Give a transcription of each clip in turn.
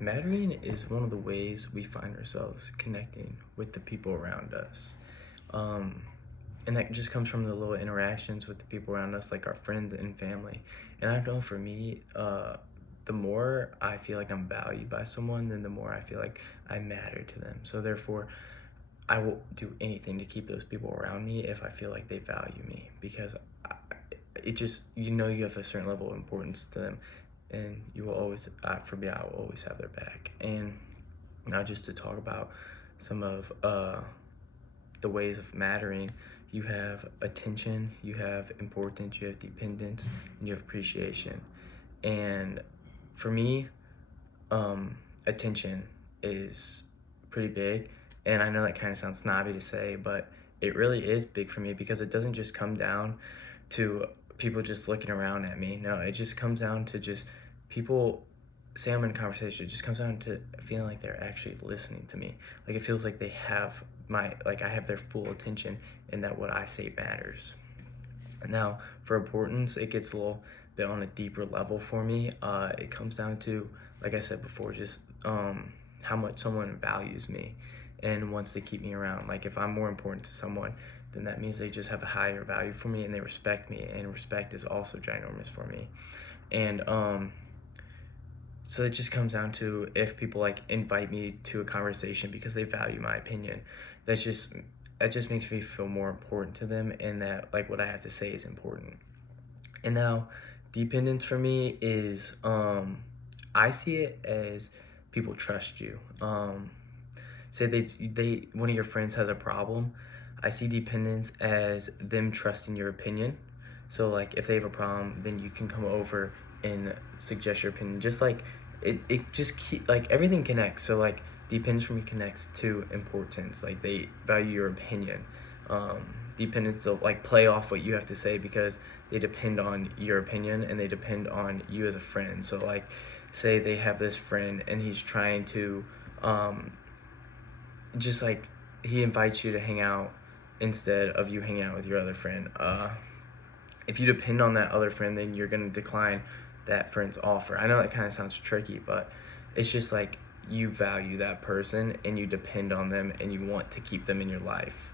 Mattering is one of the ways we find ourselves connecting with the people around us. Um, and that just comes from the little interactions with the people around us, like our friends and family. And I know for me, the more I feel like I'm valued by someone, then the more I feel like I matter to them. So therefore, I will do anything to keep those people around me if I feel like they value me, because I, it just, you have a certain level of importance to them, and you will always, for me, I will always have their back. And now, just to talk about some of the ways of mattering, you have attention, you have importance, you have dependence, and you have appreciation. And for me, attention is pretty big. And I know that kind of sounds snobby to say, but it really is big for me, because it doesn't just come down to people just looking around at me. No, it just comes down to just people say I'm in a conversation. It just comes down to feeling like they're actually listening to me. Like it feels like they have like I have their full attention, and that what I say matters. Now, for importance, it gets a little bit on a deeper level for me. It comes down to, like I said before, just how much someone values me and wants to keep me around. Like if I'm more important to someone, then that means they just have a higher value for me and they respect me. And respect is also ginormous for me. And so it just comes down to, if people like invite me to a conversation because they value my opinion, that's just that just makes me feel more important to them, and that like what I have to say is important. And now, dependence for me is, I see it as people trust you. Say they one of your friends has a problem, I see dependence as them trusting your opinion. So like if they have a problem, then you can come over and suggest your opinion. Just like it just keep like everything connects. So like dependence for me connects to importance. Like they value your opinion. Dependence, they'll like play off what you have to say because they depend on your opinion and they depend on you as a friend. So like say they have this friend and he's trying to just like he invites you to hang out instead of you hanging out with your other friend. If you depend on that other friend, then you're gonna decline that friend's offer. I know that kind of sounds tricky, but it's just like you value that person and you depend on them and you want to keep them in your life.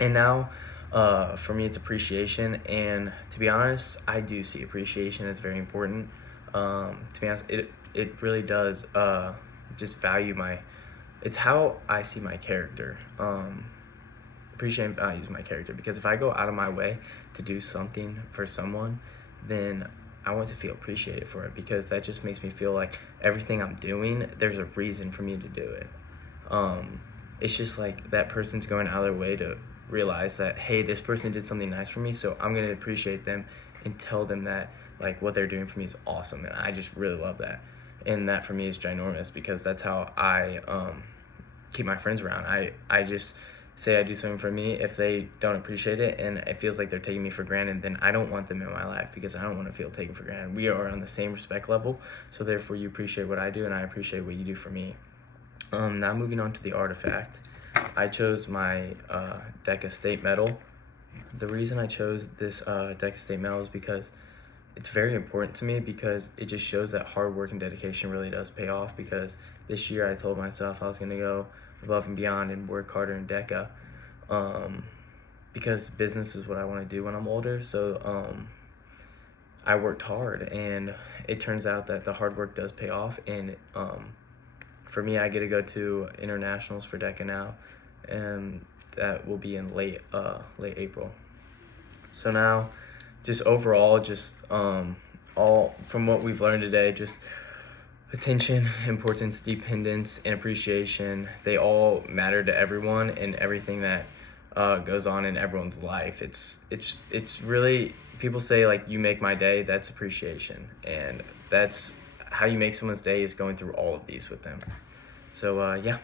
And now, for me, it's appreciation. And to be honest, I do see appreciation as very important. To be honest, it really does just value my. It's how I see my character. Appreciate values my character, because if I go out of my way to do something for someone, then I want to feel appreciated for it, because that just makes me feel like everything I'm doing, there's a reason for me to do it. It's just like that person's going out of their way to realize that, hey, this person did something nice for me, so I'm gonna appreciate them and tell them that like what they're doing for me is awesome, and I just really love that. And that for me is ginormous, because that's how I keep my friends around. I just say I do something for me. If they don't appreciate it and it feels like they're taking me for granted, then I don't want them in my life, because I don't want to feel taken for granted. We are on the same respect level, so therefore you appreciate what I do and I appreciate what you do for me. Now moving on to the artifact. I chose my DECA State Medal. The reason I chose this DECA State Medal is because it's very important to me, because it just shows that hard work and dedication really does pay off. Because this year I told myself I was going to go above and beyond and work harder in DECA, because business is what I want to do when I'm older. So I worked hard, and it turns out that the hard work does pay off. And for me, I get to go to internationals for DECA now, and that will be in late April. So now, just overall, just all from what we've learned today, just attention, importance, dependence, and appreciation, they all matter to everyone, and everything that goes on in everyone's life. It's really, people say like, you make my day. That's appreciation, and that's how you make someone's day, is going through all of these with them. So yeah.